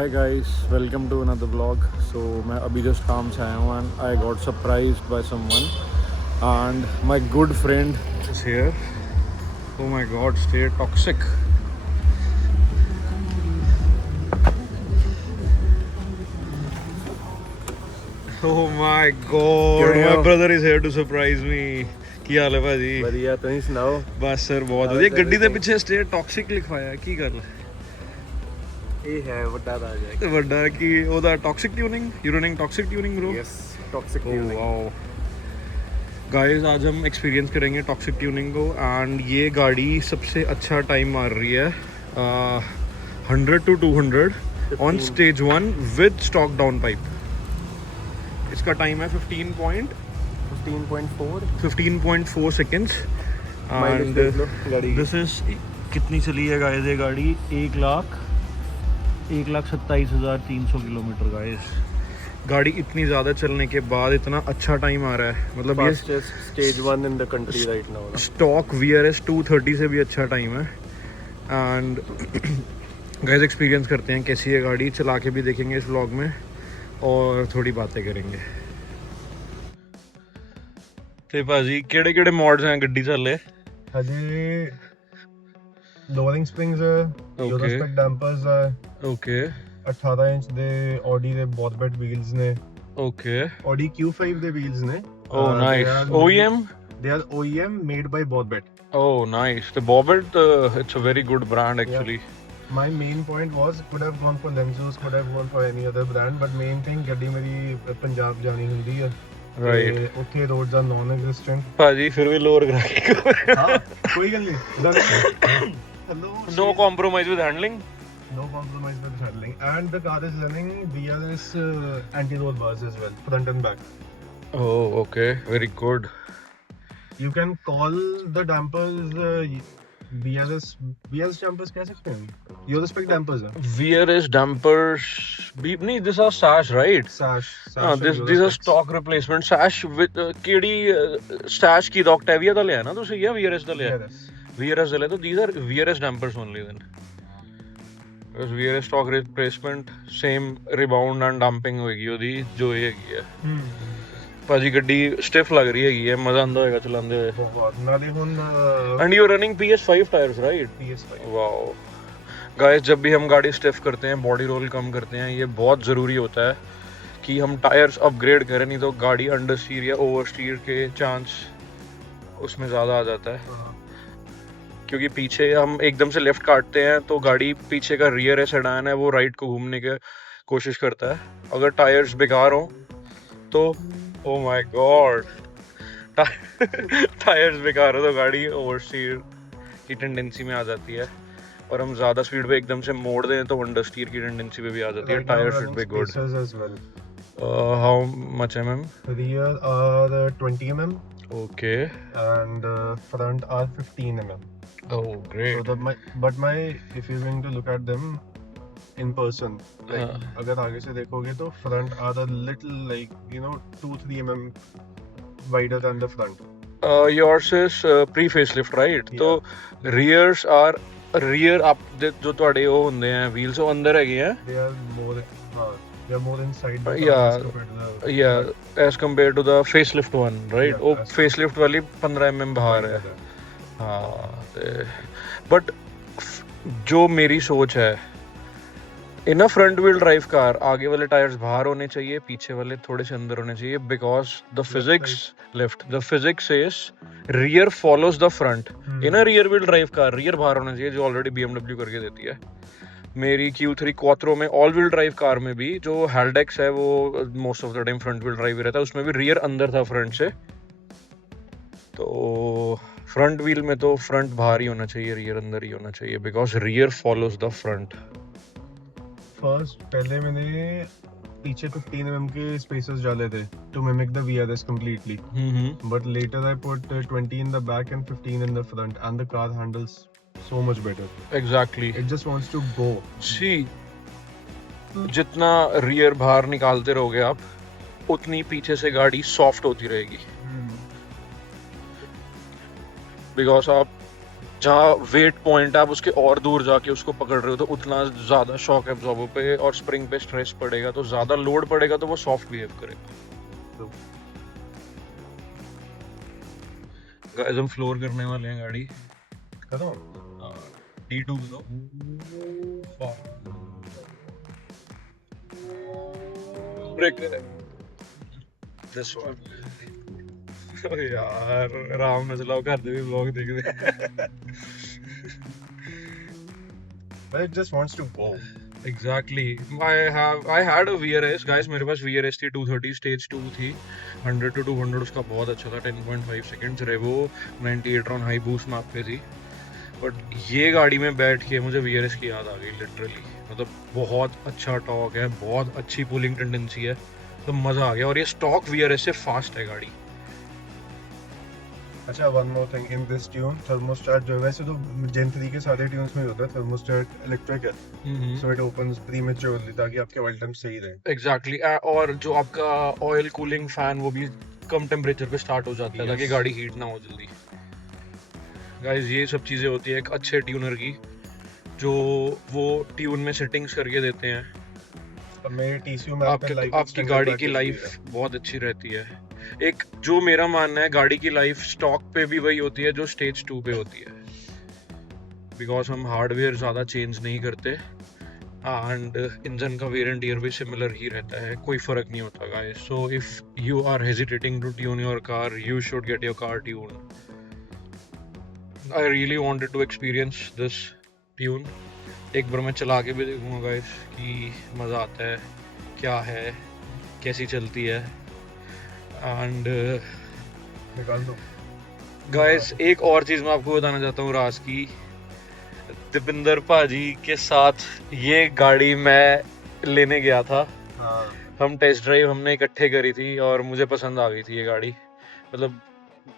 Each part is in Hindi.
Hi guys, welcome to another vlog. So मैं अभी just काम से आया हूँ and I got surprised by someone and my good friend is here. Oh my god, stay toxic. Oh my god, my brother is here to surprise me. ਕੀ ਹਾਲ ਹੈ ਭਾਜੀ? ਵਧੀਆ ਤੁਸੀਂ ਸੁਣਾਓ। ਬਸ ਸਰ ਬਹੁਤ ਵਧੀਆ। ਗੱਡੀ ਦੇ ਪਿੱਛੇ ਸਟੇ ਟੌਕਸਿਕ ਲਿਖਵਾਇਆ, ਕੀ ਗੱਲ? ਇਹ ਹੈ ਵੱਡਾ ਰਾਜ ਹੈ। ਵੱਡਾ ਕੀ ਉਹਦਾ toxic tuning? You running toxic tuning bro? Yes, toxic tuning. Wow guys, आज हम एक्सपीरियंस करेंगे टॉक्सिक ट्यूनिंग को एंड ये गाड़ी सबसे अच्छा टाइम मार रही है 100 to 200 on stage 1 with stock down pipe. इसका टाइम है 15.4 सेकेंड्स एंड दिस इज कितनी चली है गाइस ये गाड़ी? 1,27,300 किलोमीटर गाइस। गाड़ी इतनी ज़्यादा चलने के बाद इतना अच्छा टाइम आ रहा है, मतलब ये stage 1 in the country right now. Stock VRS 230 से भी अच्छा टाइम है एंड गाइस एक्सपीरियंस करते हैं कैसी है गाड़ी, चला के भी देखेंगे इस व्लॉग में और थोड़ी बातें करेंगे। ਤੇ ਭਾਜੀ ਕਿਹੜੇ ਕਿਹੜੇ ਮੋਡਸ हैं ਗੱਡੀ ਚੱਲੇ? ਹਜੇ ਲੋਅਰਿੰਗ ਸਪ੍ਰਿੰਗਸ ਹੈ, ਯੂਰੋ ਸਪੈਕ ਡੈਂਪਰਸ ਹੈ, ਓਕੇ 18 ਇੰਚ ਦੇ Audi ਦੇ ਬੌਥਬੈਟ ਵੀਲਸ ਨੇ, ਓਕੇ Audi Q5 ਦੇ ਵੀਲਸ ਨੇ। ਓ nice. OEM? They are OEM made by Bobet. Oh nice. The Bobet, it's a very good brand actually. My main point was could have gone for Lexus, could have gone for any other brand, but main thing ਗੱਡੀ ਮੇਰੀ ਪੰਜਾਬ ਜਾਣੀ ਹੁੰਦੀ ਹੈ। Right. ਉੱਥੇ ਰੋਡਸ ਆ ਨੌਨ ਐਗਜ਼ਿਸਟੈਂਟ। ਭਾਜੀ ਫਿਰ ਵੀ ਲੋਅਰ ਕਰਾ ਕੇ ਹਾਂ ਕੋਈ ਗੱਲ ਨਹੀਂ। No compromise with handling. No compromise with handling, and the car is running VRS anti-roll bars as well, front and back. Oh, okay, very good. You can call the dampers VRS dampers कह सकते हैं, Eurospec dampers हैं। VRS dampers भी नहीं, this are Sash, right? Sash these are stock replacement Sash with ਕਿਹੜੀ Sash ਕੀ Octavia ਦਾ ਲਿਆ ਨਾ ਤੁਸੀਂ ਜਾਂ VRS ਦਾ ਲਿਆ? VRS ਦਾ ਲਿਆ, ਤਾਂ these are VRS dampers only then. Because VRS stock replacement same rebound and damping ਹੋਏਗੀ ਉਹਦੀ ਜੋ ਇਹ ਹੈਗੀ ਹੈ। ਭਾਜੀ ਗੱਡੀ ਸਟਿਫ ਲੱਗ ਰਹੀ ਹੈਗੀ ਹੈ, ਮਜ਼ਾ ਆਉਂਦਾ ਹੋਏਗਾ ਚਲਾਉਂਦੇ ਹੋਏ। ਬਹੁਤ ਨਾਲੇ ਹੁਣ And you are running PS5 tyres, right? PS5। Wow guys, जब भी हम गाड़ी स्टिफ करते हैं, बॉडी रोल कम करते हैं, ये बहुत ज़रूरी होता है कि हम टायर्स अपग्रेड करें, नहीं तो गाड़ी अंडर स्टीयर या ओवर स्टीयर के चांस उसमें ज़्यादा आ जाता है। क्योंकि पीछे हम एकदम से लेफ्ट काटते हैं तो गाड़ी पीछे का रियर है सेडान है, वो राइट को घूमने की कोशिश करता है। अगर टायर्स बेकार हों तो ओ माय गॉड टायर्स बेकार हो तो गाड़ी ओवरस्टीयर की टेंडेंसी में आ जाती है, और हम ज़्यादा स्पीड पे एकदम से मोड़ दें तो अंडरस्टीयर की टेंडेंसी पे भी आ जाती है। Tyre should be good. How much mm? Rear are 20 mm Okay. and front are 15 mm. Oh great. So if you're going to look at them in person, like अगर आगे से देखोगे तो front are a little like 2-3 mm wider than the front. Yours is pre-facelift, right? Yeah. तो rears are rear up जो ਤੁਹਾਡੇ ਉਹ ਹੁੰਦੇ ਆ wheels ਉਹ ਅੰਦਰ ਹੈਗੇ ਆ? They are more inside. As compared to the facelift one, right? Yeah, ਉਹ facelift वाली 15 mm बाहर है। हाँ, बट जो मेरी सोच है, in a front wheel drive car आगे वाले टायर्स बाहर होने चाहिए, पीछे वाले थोड़े से अंदर होने चाहिए, because the physics is rear follows the front. In a rear wheel drive car rear बाहर होना चाहिए, जो ऑलरेडी BMW करके देती है। मेरी Q3 क्वात्रो में ऑल व्हील ड्राइव कार में भी जो हेल्डेक्स है वो most of the time front wheel drive ही रहता है, उसमें भी रियर अंदर था फ्रंट से। तो फ्रंट व्हील में तो फ्रंट बाहर ही होना चाहिए, रियर अंदर ही होना चाहिए, because rear follows the front. First पहले मैंने पीछे 15 mm के स्पेसेस डाले थे to mimic the VRS completely. But later I put 20 in the back and 15 in the front, and the car handles so much better. Exactly. It just wants to go. See, जितना रियर बाहर निकालते रहोगे आप, उतनी पीछे से गाड़ी सॉफ्ट होती रहेगी। बिकॉज आप जहाँ वेट पॉइंट है आप उसके और दूर जाके उसको पकड़ रहे हो तो उतना ज़्यादा शॉक एब्जॉर्बर पे और स्प्रिंग पे स्ट्रेस पड़ेगा, तो ज़्यादा लोड पड़ेगा तो वो सॉफ्ट बिहेव करेगा। गाइस हम फ्लोर करने वाले हैं गाड़ी। खत्म। D2 दो। Break this one. यार आराम ਨਾਲ ਚਲਾਓ, ਘਰ ਦੇ ਵੀ ਵਲੌਗ ਦੇਖਦੇ। But it just wants to go. Exactly. I had a VRS guys, मेरे पास VRS थी 230 स्टेज 2 थी, 100 to 200 उसका बहुत अच्छा था, 10.5 seconds Revo 98 on high boost map पे थी। बट ये गाड़ी में बैठ के मुझे VRS की याद आ गई लिटरली। मतलब बहुत अच्छा टॉक है, बहुत अच्छी पुलिंग टेंडेंसी है, तो मज़ा आ गया। और ये स्टॉक VRS से फास्ट है गाड़ी। अच्छा, one more thing in this tune, thermostat जो है, वैसे तो Gen 3 के सारे ट्यून्स में ही होता है, thermostat इलेक्ट्रिक है, so it opens prematurely ताकि आपके ऑयल टेम्प सही रहे। एग्जैक्टली और जो आपका ऑयल कूलिंग फैन वो भी कम टेम्परेचर पे स्टार्ट हो जाता है ताकि गाड़ी हीट ना हो जल्दी। गाइस ये सब चीज़ें होती है एक अच्छे ट्यूनर की, जो वो ट्यून में सेटिंग्स करके देते हैं। अब मेरे TCU में आपकी गाड़ी की लाइफ बहुत अच्छी रहती है। एक जो मेरा मानना है, गाड़ी की लाइफ स्टॉक पे भी वही होती है जो स्टेज 2 पे होती है, बिकॉज हम हार्डवेयर ज़्यादा चेंज नहीं करते एंड इंजन का वेयर एंड टियर भी सिमिलर ही रहता है, कोई फ़र्क नहीं होता guys. So if you are hesitating to tune your car, you should get your car tune. I really wanted to experience this tune. एक बार मैं चला के भी देखूँगा गाइस कि मज़ा आता है, क्या है, कैसी चलती है। एंड निकाल दो गाइस एक और चीज़ मैं आपको बताना चाहता हूँ राज की, दीपिंदर भाजी के साथ ये गाड़ी मैं लेने गया था। हाँ, हम टेस्ट ड्राइव हमने इकट्ठे करी थी और मुझे पसंद आ गई थी ये गाड़ी। मतलब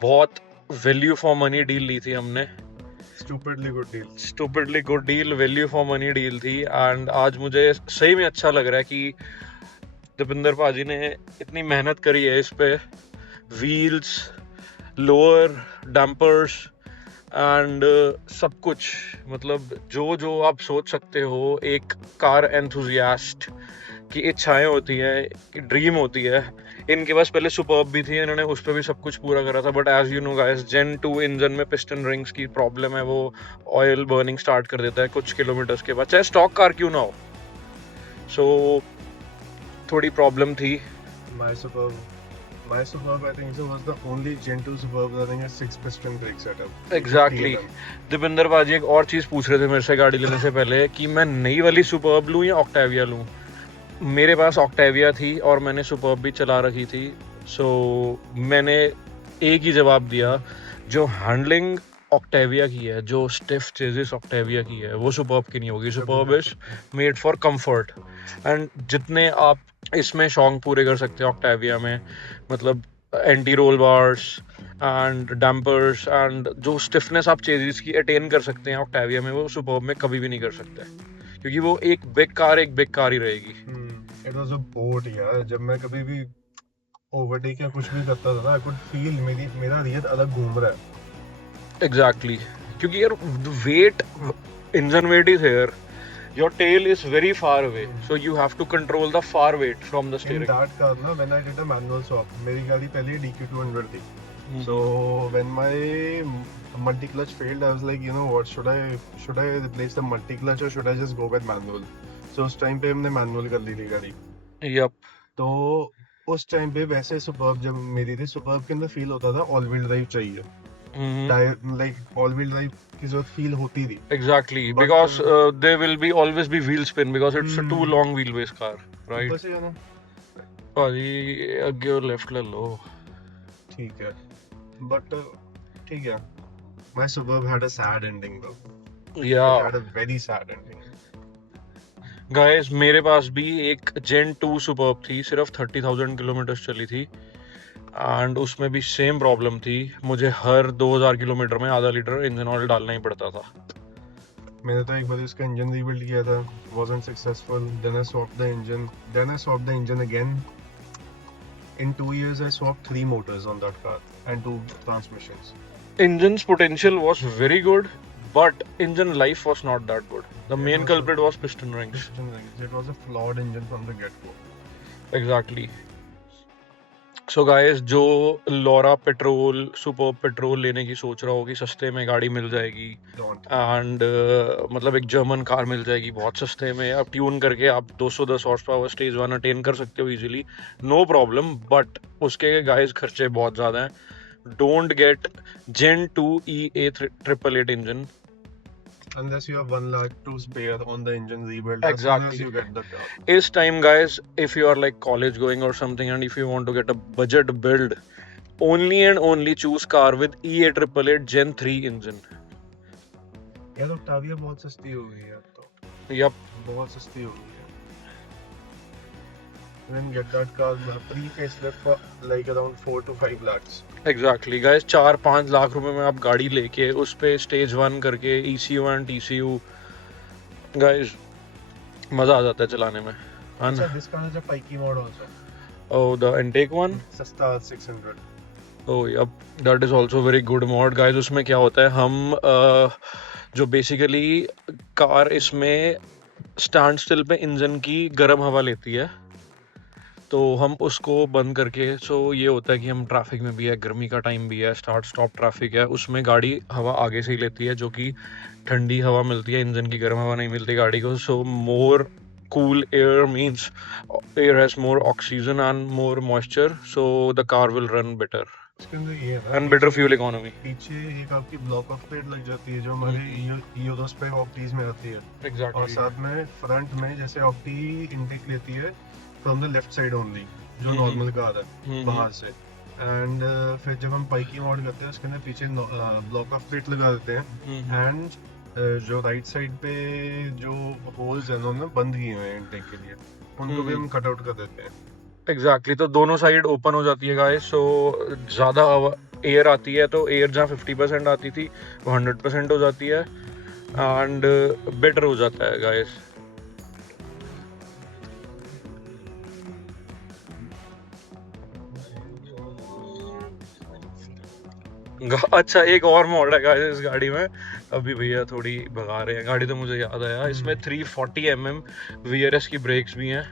बहुत वैल्यू फॉर मनी डील ली थी हमने। Stupidly good deal, value for money deal थी। एंड आज मुझे सही में अच्छा लग रहा है कि दीपिंदर भाजी ने इतनी मेहनत करी है इस पे, व्हील्स, लोअर, डैम्पर्स एंड सब कुछ। मतलब जो जो आप सोच सकते हो एक कार एंथुजियास्ट की इच्छाएं होती हैं, कि ड्रीम होती है, इनके पास पहले सुपर्ब भी थी, इन्होंने उस पर भी सब कुछ पूरा करा था। But as you know guys, gen 2 engine में पिस्टन रिंग्स की प्रॉब्लम है, वो ऑयल बर्निंग स्टार्ट कर देता है कुछ किलोमीटर्स के बाद, चाहे स्टॉक कार क्यों ना हो। सो थोड़ी प्रॉब्लम थी। My Superb, I think so was the only Gen 2 Superb that had 6-piston brake setup. Exactly. Deepinder भाजी एक और चीज़ पूछ रहे थे मेरे से गाड़ी लेने से पहले कि मैं नई वाली सुपर्ब लूँ या ऑक्टेविया लूँ। मेरे पास ऑक्टेविया थी और मैंने सुपर्ब भी चला रखी थी, सो मैंने एक ही जवाब दिया, जो हैंडलिंग ऑक्टेविया की है, जो स्टिफ चेजिस ऑक्टेविया की है, वो सुपर्ब की नहीं होगी। Superb is made for comfort and जितने आप इसमें शौक पूरे कर सकते हैं ऑक्टेविया में, मतलब anti roll bars and dampers and जो स्टिफनेस आप चेजिस की अटेन कर सकते हैं ऑक्टेविया में, वो सुपर्ब में कभी भी नहीं कर सकते, क्योंकि वो एक बिग कार ही रहेगी। It was a boat यार, जब मैं कभी भी ओवरटेक या कुछ भी करता था ना, I could feel मेरा रियर अलग घूम रहा है। एग्जैक्टली, क्योंकि यार wait, engine weight is here, your tail is very far away, so you have to control the far weight from the In steering. that car ना, when I did a manual swap, मेरी गाड़ी पहले DQ200 थी, so when my multi clutch failed, I was like, you know what, should I replace the multi clutch or should I just go with manual? So उस टाइम पे हमने manual कर ली थी गाड़ी। Yep. तो उस टाइम पे वैसे सुपर्ब जब मेरी थी, सुपर्ब के अंदर फील होता था ऑल व्हील ड्राइव चाहिए, लाइक ऑल व्हील ड्राइव की जरूरत फील होती थी। Exactly, But, because there will be always be wheel spin because it's a too long wheelbase car, right? बस ये ना, भाजी आगे और लेफ्ट ले लो। ठीक है, but ठीक है, my Suburb had a sad ending though. It Yeah. had a very sad ending. Guys मेरे पास भी एक जेन 2 सुपर्ब थी, सिर्फ 30,000 किलोमीटर चली थी एंड उसमें भी सेम प्रॉब्लम थी, मुझे हर 2000 किलोमीटर में आधा लीटर इंजन ऑयल डालना ही पड़ता था। मैंने तो एक बार इसका इंजन रीबिल्ड किया था, wasn't successful, then I swapped the engine again. In 2 years I swapped 3 motors on that car and 2 transmissions. Engine's potential was very good, but engine life was not that good. The Yeah, main also- culprit was piston rings. It was a flawed engine from the get-go. Exactly. So guys, जो लॉरा पेट्रोल सुपर पेट्रोल लेने की सोच रहा हो कि सस्ते में गाड़ी मिल जाएगी Don't. एंड मतलब एक जर्मन कार मिल जाएगी बहुत सस्ते में, आप ट्यून करके आप 210 हॉर्स पावर स्टेज 1 अटेन कर सकते हो इजीली, नो प्रॉब्लम, बट उसके गाइस खर्चे बहुत ज़्यादा हैं. Don't get gen 2 EA 888 engine. Unless you have 1 lakh to spare on the engine rebuild. Exactly. As soon as you get the car. Is time guys, if you are like college going or something and if you want to get a budget build, only and only choose car with EA 888 Gen 3 engine. यार Octavia बहुत सस्ती हो गई है अब तो. Yup. बहुत सस्ती हो गई है. You can get that car pre-facelift for like around 4 to 5 lakhs. Exactly guys, 4-5 lakh रुपए में आप गाड़ी लेके उस पे स्टेज 1 करके ECU and TCU, guys मजा आ जाता है चलाने में, है ना? This car has a Pikey mod also. Oh, the intake one. सस्ता 600. Oh yep, that is also very good mod guys. उसमें क्या होता है, हम जो बेसिकली कार इसमें स्टैंड स्टिल पे इंजन की गर्म हवा लेती है, तो हम उसको बंद करके, सो ये होता है कि हम ट्रैफिक में भी है, गर्मी का टाइम भी है, स्टार्ट स्टॉप ट्रैफिक है, उसमें गाड़ी हवा आगे से ही लेती है, जो कि ठंडी हवा मिलती है, इंजन की गर्म हवा नहीं मिलती गाड़ी को. So more cool air means air has more oxygen and more moisture, so the car will run better इसके अंदर ये है एंड बेटर फ्यूल इकोनॉमी. पीछे एक आपकी ब्लॉक ऑफ प्लेट लग जाती है जो हमारे यूरोस पे ऑक्टीज में आती है, और एग्जैक्टली. साथ में फ्रंट में जैसे ऑक्टी इनटेक लेती है from the left side only, जो हम्म, नॉर्मल कार है बाहर से. एंड फिर जब हम पाइकी मॉड करते हैं उसके अंदर पीछे ब्लॉक ऑफ प्लेट लगा देते हैं, एंड जो राइट साइड पे जो होल्स हैं उन्होंने बंद किए हुए हैं इनटेक के लिए, उनको भी हम कट आउट कर देते हैं. एग्जैक्टली, तो दोनों साइड ओपन हो जाती है गाइस, सो ज़्यादा एयर आती है, तो एयर जहाँ 50% आती थी वो 100% हो जाती है एंड बेटर हो जाता है गाइस. अच्छा, एक और मॉड है गाइस इस गाड़ी में, अभी भैया थोड़ी भगा रहे हैं गाड़ी, तो मुझे याद आया इसमें 340 mm VRS की ब्रेक्स भी हैं,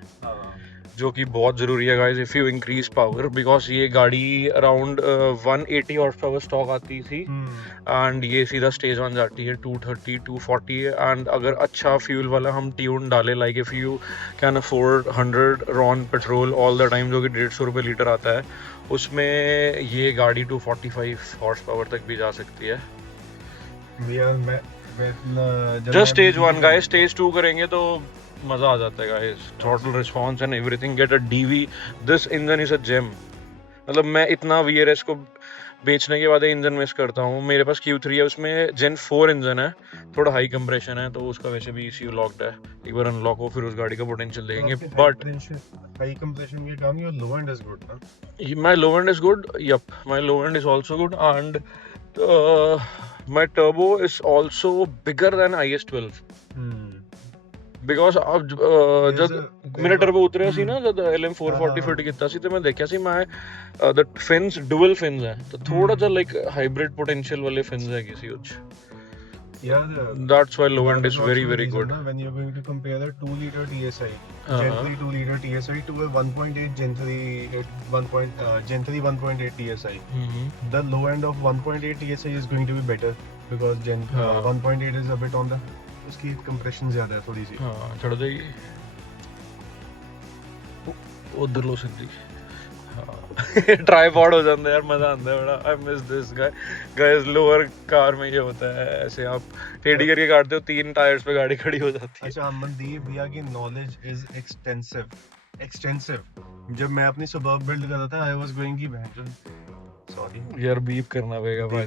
जो कि बहुत ज़रूरी है guys if you increase power, because ये गाड़ी अराउंड 180 हॉर्स पावर स्टॉक आती थी एंड ये सीधा स्टेज 1 जाती है 230 240, एंड अगर अच्छा फ्यूल वाला हम ट्यून डालें, like if you can afford 100 Ron petrol all the time, जो कि 150 रुपये लीटर आता है, उसमें ये गाड़ी 245 हॉर्स पावर तक भी जा सकती है. जस्ट स्टेज 1 गाइस, स्टेज 2 करेंगे तो मजा आ जाता है guys, throttle response and everything, get a DV, this engine is a gem. मतलब मैं इतना VRS को बेचने के बाद इंजन मिस करता हूँ. मेरे पास Q3 है, उसमें Gen 4 इंजन है, थोड़ा हाई कंप्रेशन है, तो उसका वैसे भी ECU लॉक्ड है, एक बार अनलॉक हो फिर उस गाड़ी का पोटेंशियल देखेंगे. बट हाई कंप्रेशन के काम your low and is good ना. my low end is good, yep, my low end is also good, and my turbo is also bigger than IS12, because ਜਦ ਮੇਰੇ ਟਰਬੋ ਉਤਰਿਆ ਸੀ ਨਾ, ਜਦ LM440 ਫਿਟ ਕੀਤਾ ਸੀ, ਤੇ ਮੈਂ ਦੇਖਿਆ ਸੀ ਮੈਂ ਦ ਫਿਨਸ ਡੁਅਲ ਫਿਨਸ ਹੈ, ਤਾਂ ਥੋੜਾ ਜਿਹਾ ਲਾਈਕ ਹਾਈਬ੍ਰਿਡ ਪੋਟੈਂਸ਼ੀਅਲ ਵਾਲੇ ਫਿਨਸ ਹੈਗੇ ਸੀ ਉਹ 'ਚ. That's why low end is very very good. When you're going to compare a 2 liter TSI, Gen 3 2 liter TSI to a 1.8 Gen 3 Gen 3 1.8 TSI, the low end of 1.8 TSI is going to be better because Gen 1.8 is a bit on the, उसकी compression ज़्यादा है थोड़ी सी. हाँ, चढ़ जाएगी उधर लो सिद्धि. ट्राइपॉड हो जाता है यार, मजा आता है बड़ा. I miss this guys, lower car में ये होता है, ऐसे आप टेढ़ी करके काटते हो, 3 टायर्स पे गाड़ी खड़ी हो जाती है. अच्छा अमनदीप भैया की नॉलेज इज एक्सटेंसिव. जब मैं अपनी सबर्ब बिल्ड कर रहा था, आई वाज गोइंग की सॉरी यार, बीप करना पड़ेगा भाई,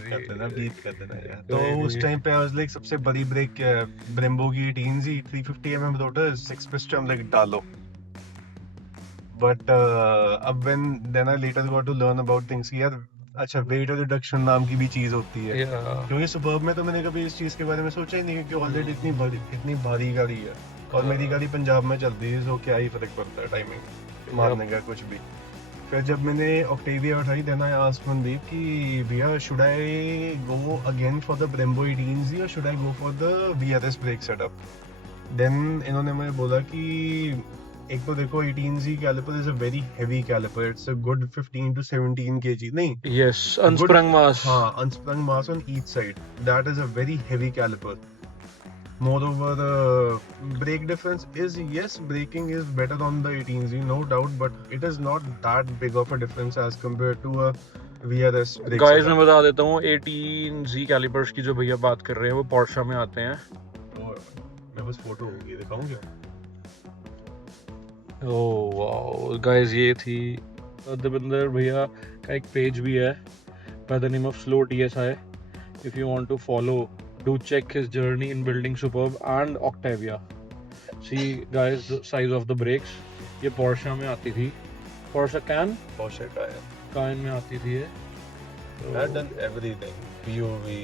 बीप कर देना यार. तो उस टाइम पे आई वाज लाइक सबसे बड़ी ब्रेक क्या है, ब्रेम्बो की 18Z 350 mm rotor 6 piston like डालो. But अब then I later got to learn about things कि यार अच्छा वेट रिडक्शन नाम की भी चीज होती है, क्योंकि सुबर्ब में तो मैंने कभी इस चीज के बारे में सोचा ही नहीं, क्योंकि ऑलरेडी इतनी भारी गाड़ी है, और मेरी गाड़ी पंजाब में चलती है, तो क्या ही फर्क पड़ता है टाइमिंग मारने का कुछ भी. फिर जब मैंने ऑक्टेविया उठाई देन आई आस्क्ड मनदीप कि भैया should I go again for the Brembo 18Z और should I go for the VRS brake setup. Then इन्होंने मुझे बोला कि एक तो देखो 18Z caliper is a very heavy caliper. It's a good 15 to 17 kg. नहीं, Yes, unsprung mass. हाँ, unsprung mass on each side. That is a very heavy caliper. Moreover, the brake difference is, yes, braking is better on the 18Z, no doubt, but it is not that big of a difference as compared to a VRS brake guys मैं setup. बता देता हूँ 18Z कैलिपर्स की जो भैया बात कर रहे हैं वो पोर्शा में आते हैं. मैं बस फोटो होगी दिखाऊं क्या? ओह वाओ गाइस, ये थी देवेंद्र भैया का एक पेज भी है by the name of slow TSI. If you want to follow, do check his journey in building Superb and Octavia. See guys, the size of the brakes. ये Porsche में आती थी, Porsche Porsche tire. Cayenne में आती थी ये. I've done everything. POV,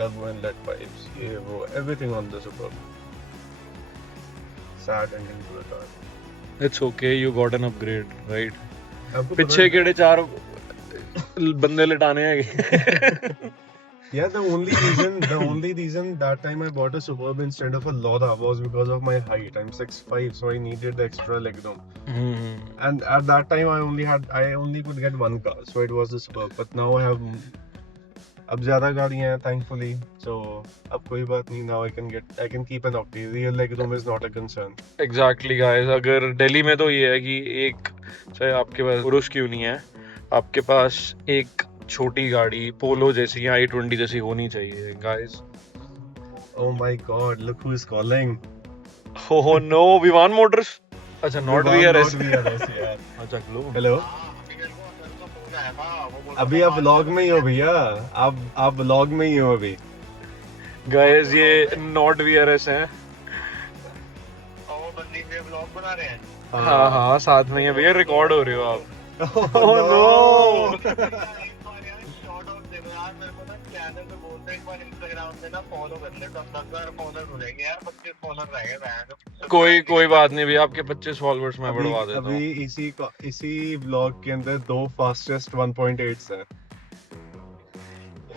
turbo inlet pipes, ये वो, everything on the Superb. Sad ending to the car. It's okay, you got an upgrade, right? आपको पीछे केड़े 4 बंदे लिटाने हैं. Yeah, the only reason that time I bought a Superb instead of a Lada was because of my height. I'm 6'5", so I needed the extra legroom. And at that time I only could get one car, so it was the Superb. But now I have अब ज़्यादा गाड़ियाँ हैं thankfully, so अब कोई बात नहीं. Now I can keep an Octave. Real legroom is not a concern. Exactly guys, अगर दिल्ली में तो ये है कि एक, चाहे आपके पास उरुस क्यों नहीं है, आपके पास एक छोटी गाड़ी पोलो जैसी या i20 जैसी होनी चाहिए guys. Oh my God! Look who is calling. Oh no, Vivaan Motors. अच्छा, नॉट VRS. यार. अच्छा लो. हेलो. अभी आप व्लॉग में ही हो भैया. आप व्लॉग में ही हो अभी. गाइस ये नॉट VRS है. हाँ साथ में ही है भैया, रिकॉर्ड हो रहे हो आप. Oh no. कोई बात नहीं भैया, आपके 25 फॉलोअर्स मैं बढ़वा देता हूँ. अभी इसी व्लॉग के अंदर 2 फास्टेस्ट 1.8 है.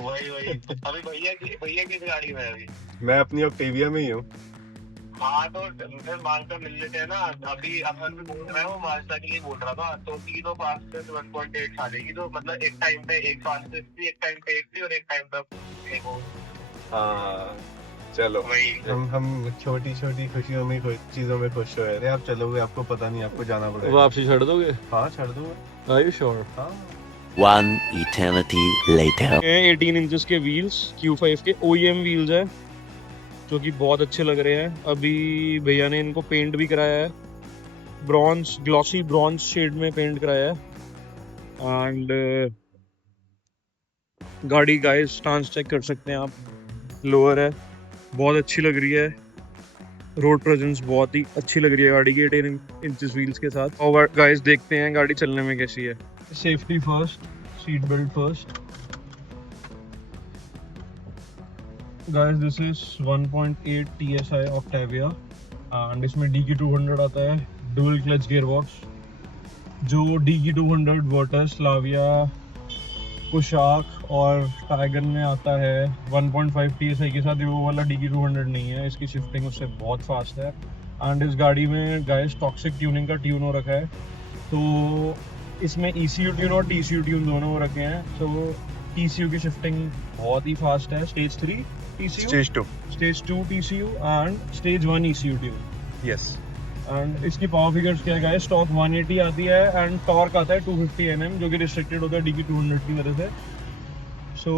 वही अभी भैया किस गाड़ी में है अभी? मैं अपनी ऑक्टेविया में ही हूँ. हाँ तो फिर मार्क्स मिल लेते हैं ना. अभी अपन भी बोल रहा है, वो मार्क्स के लिए बोल रहा था. तो तीनों फास्टेस्ट 1.8 आ जाएगी. तो मतलब एक टाइम पे एक फास्टेस्ट थी, एक टाइम पे एक थी और एक टाइम पे एक और. हाँ चलो, वही हम छोटी खुशियों में चीजों में खुश हो रहे थे. आप चलोगे, आपको पता नहीं, आपको जाना पड़ेगा. वापसी छोड़ दोगे? हाँ छोड़ दूंगा. Are you sure? हाँ. One eternity later. 18 इंचेस के व्हील्स Q5 के OEM व्हील्स है जो कि बहुत अच्छे लग रहे हैं. अभी भैया ने इनको पेंट भी कराया है, ब्रॉन्ज, ग्लॉसी ब्रॉन्ज शेड में पेंट कराया है. एंड गाड़ी गाइस स्टांस चेक कर सकते हैं आप, लोअर है, बहुत अच्छी लग रही है. रोड प्रेजेंस बहुत ही अच्छी लग रही है गाड़ी की 18 इंचेस व्हील्स के साथ. और गाइस देखते हैं गाड़ी चलने में कैसी है. Safety first, seat belt first. Guys, this is 1.8 TSI Octavia and इसमें DQ200 आता है, डुअल क्लच गियरबॉक्स. जो DQ200 वर्टस, स्लाविया, कुशाक और टाइगन में आता है 1.5 TSI के साथ. वो वाला DQ200 नहीं है, इसकी शिफ्टिंग उससे बहुत फास्ट है. एंड इस गाड़ी में गाइस टॉक्सिक ट्यूनिंग का ट्यून हो रखा है, तो इसमें ECU ट्यून और TCU ट्यून दोनों हो रखे हैं. तो TCU की शिफ्टिंग बहुत ही फास्ट है. Stage 3 TCU, stage 2 TCU and stage 1 ECU tune. Yes. And इसकी पावर फिगर्स क्या है? स्टॉक 180 आती है एंड टॉर्क आता है 250 Nm जो कि रिस्ट्रिक्टेड होता है DQ200 की वजह से. सो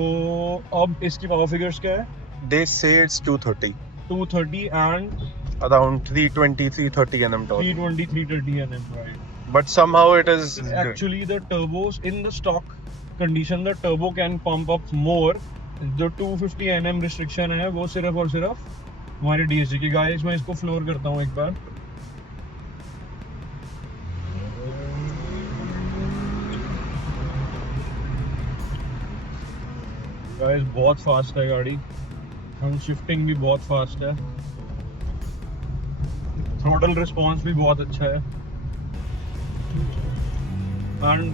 अब इसकी पावर फिगर्स क्या है? They say it's 230 and around 320-330 Nm torque. 320-330 Nm, right? But somehow it is Actually the turbos in the stock condition, the turbo can pump up more. जो 250 Nm रिस्ट्रिक्शन है वो सिर्फ और सिर्फ हमारी DSG की. गाइस मैं इसको फ्लोर करता हूँ एक बार. गाइस बहुत फास्ट है गाड़ी, हम शिफ्टिंग भी बहुत फास्ट है, थ्रोटल रिस्पॉन्स भी बहुत अच्छा है. एंड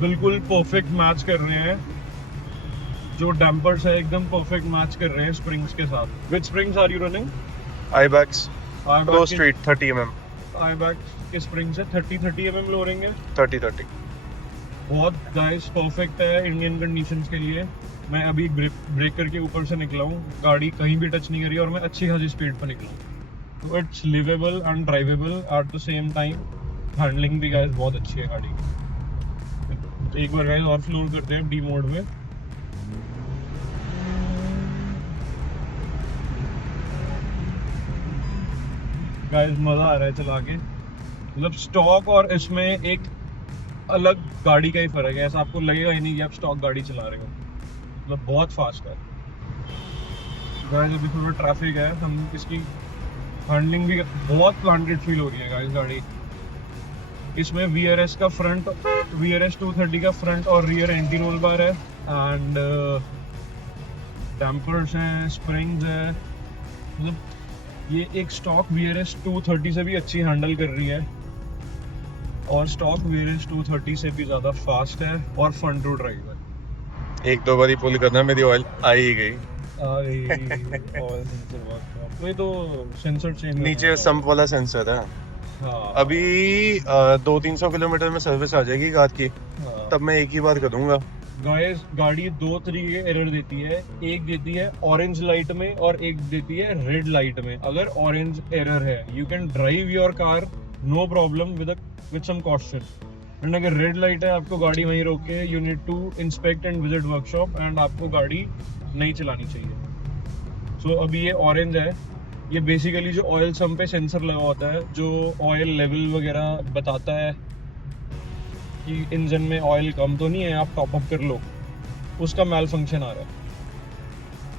बिल्कुल परफेक्ट मैच कर रहे हैं, जो डैम्पर्स है एकदम परफेक्ट मैच कर रहे हैं स्प्रिंग्स के साथ। Which springs are you running? Ibex Pro Street 30 mm, Ibex के स्प्रिंग्स है 30 mm लोरिंग है, 30. बहुत गाइस परफेक्ट है इंडियन कंडीशंस के लिए। मैं अभी ब्रेकर के ऊपर से निकला हूँ, गाड़ी कहीं भी टच नहीं करी और मैं अच्छी खासी स्पीड पर निकला हूँ। तो it's livable and drivable at the same time. Handling भी गाइस बहुत अच्छी है गाड़ी की। एक बार गाइस और फ्लोर करते हैं डी मोड में। गाइस मजा आ रहा है चला के, मतलब स्टॉक और इसमें एक अलग गाड़ी का ही फर्क है। ऐसा आपको लगेगा ही नहीं कि आप स्टॉक गाड़ी चला रहे हो, मतलब बहुत फास्ट है। गाइस अभी थोड़ा ट्रैफिक है, हम इसकी हैंडलिंग भी बहुत प्लांटेड फील हो रही है गाइस गाड़ी। इसमें VRS का फ्रंट, VRS 230 का फ्रंट और रियर एंटी रोल बार है एंड डैम्पर्स हैं, स्प्रिंग्स है, मतलब ये एक स्टॉक VRS 230 से भी अच्छी हैंडल कर रही है और स्टॉक VRS 230 से भी ज़्यादा फास्ट है और फ्रंट टू ड्राइव है। एक दो बारी पुल करना, मेरी ऑयल आ ही गई वही तो सेंसर चेंज नीचे, संप वाला सेंसर है। हाँ अभी 200-300 किलोमीटर में सर्विस आ जाएगी कार की, हाँ। तब मैं एक ही बार करूंगा। गाइस गाड़ी दो तरीके एरर देती है, एक देती है ऑरेंज लाइट में और एक देती है रेड लाइट में। अगर ऑरेंज एरर है you can drive your car no problem with some caution, and अगर रेड लाइट है आपको गाड़ी वहीं रोक के you need to inspect and visit workshop and आपको गाड़ी नहीं चलानी चाहिए। सो अभी ये ऑरेंज है, ये बेसिकली जो ऑयल सम्प पे सेंसर लगा होता है जो ऑयल लेवल वगैरह बताता है कि इंजन में ऑयल कम तो नहीं है, आप टॉप अप कर लो, उसका मैल फंक्शन आ रहा है।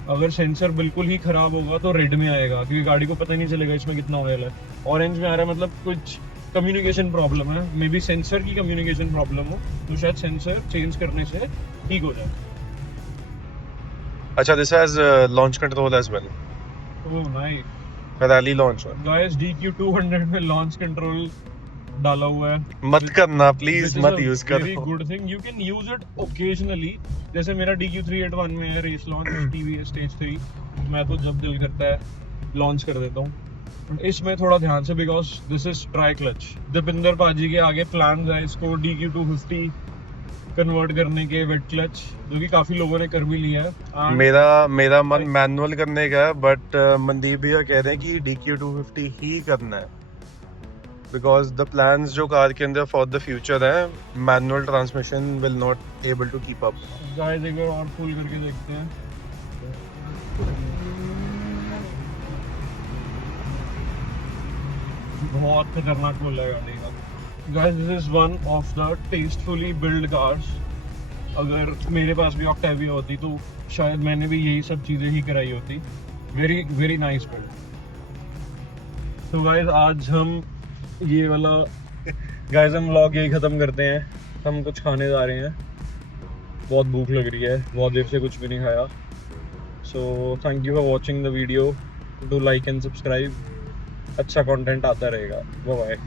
अगर सेंसर बिल्कुल ही खराब होगा तो रेड में आएगा क्योंकि गाड़ी को पता नहीं चलेगा इसमें कितना ऑयल है। ऑरेंज में आ रहा है मतलब कुछ कम्युनिकेशन प्रॉब्लम है, मे बी सेंसर की कम्युनिकेशन प्रॉब्लम हो, तो शायद सेंसर चेंज करने से ठीक हो जाए। अच्छा, this has launch control as well, oh nice. Rally launch. Guys DQ 200 में लॉन्च कंट्रोल डाला हुआ है, मत करना प्लीज, मत यूज वेरी करो। Good thing, you can use it occasionally. जैसे मेरा DQ 381 में है रेस लॉन्च TVS स्टेज 3, मैं तो जब दिल करता है लॉन्च कर देता हूँ। इसमें थोड़ा ध्यान से, because this is try clutch. Deepinder पाजी के आगे प्लान है इसको DQ 250 कन्वर्ट करने के वेट क्लच, जो कि काफी लोगों ने कर भी लिया है। मेरा मन मैनुअल करने का है, बट मनदीप भैया कह रहे हैं कि DQ 250 ही करना है, बिकॉज द प्लान्स जो कार के अंदर फॉर द फ्यूचर है, manual transmission will not able to keep up. Guys एक बार और फुल करके देखते हैं। बहुत खतरनाक पुल है गाड़ी का। Guys this is one of the tastefully build cars. अगर मेरे पास भी ऑक्टेविया होती तो शायद मैंने भी यही सब चीज़ें ही कराई होती। Very very nice build. तो गाइस आज हम ये वाला गाइस हम व्लॉग यही ख़त्म करते हैं। हम कुछ खाने जा रहे हैं, बहुत भूख लग रही है, बहुत देर से कुछ भी नहीं खाया। So thank you for watching the video, do like and subscribe, अच्छा कंटेंट आता रहेगा। Bye bye.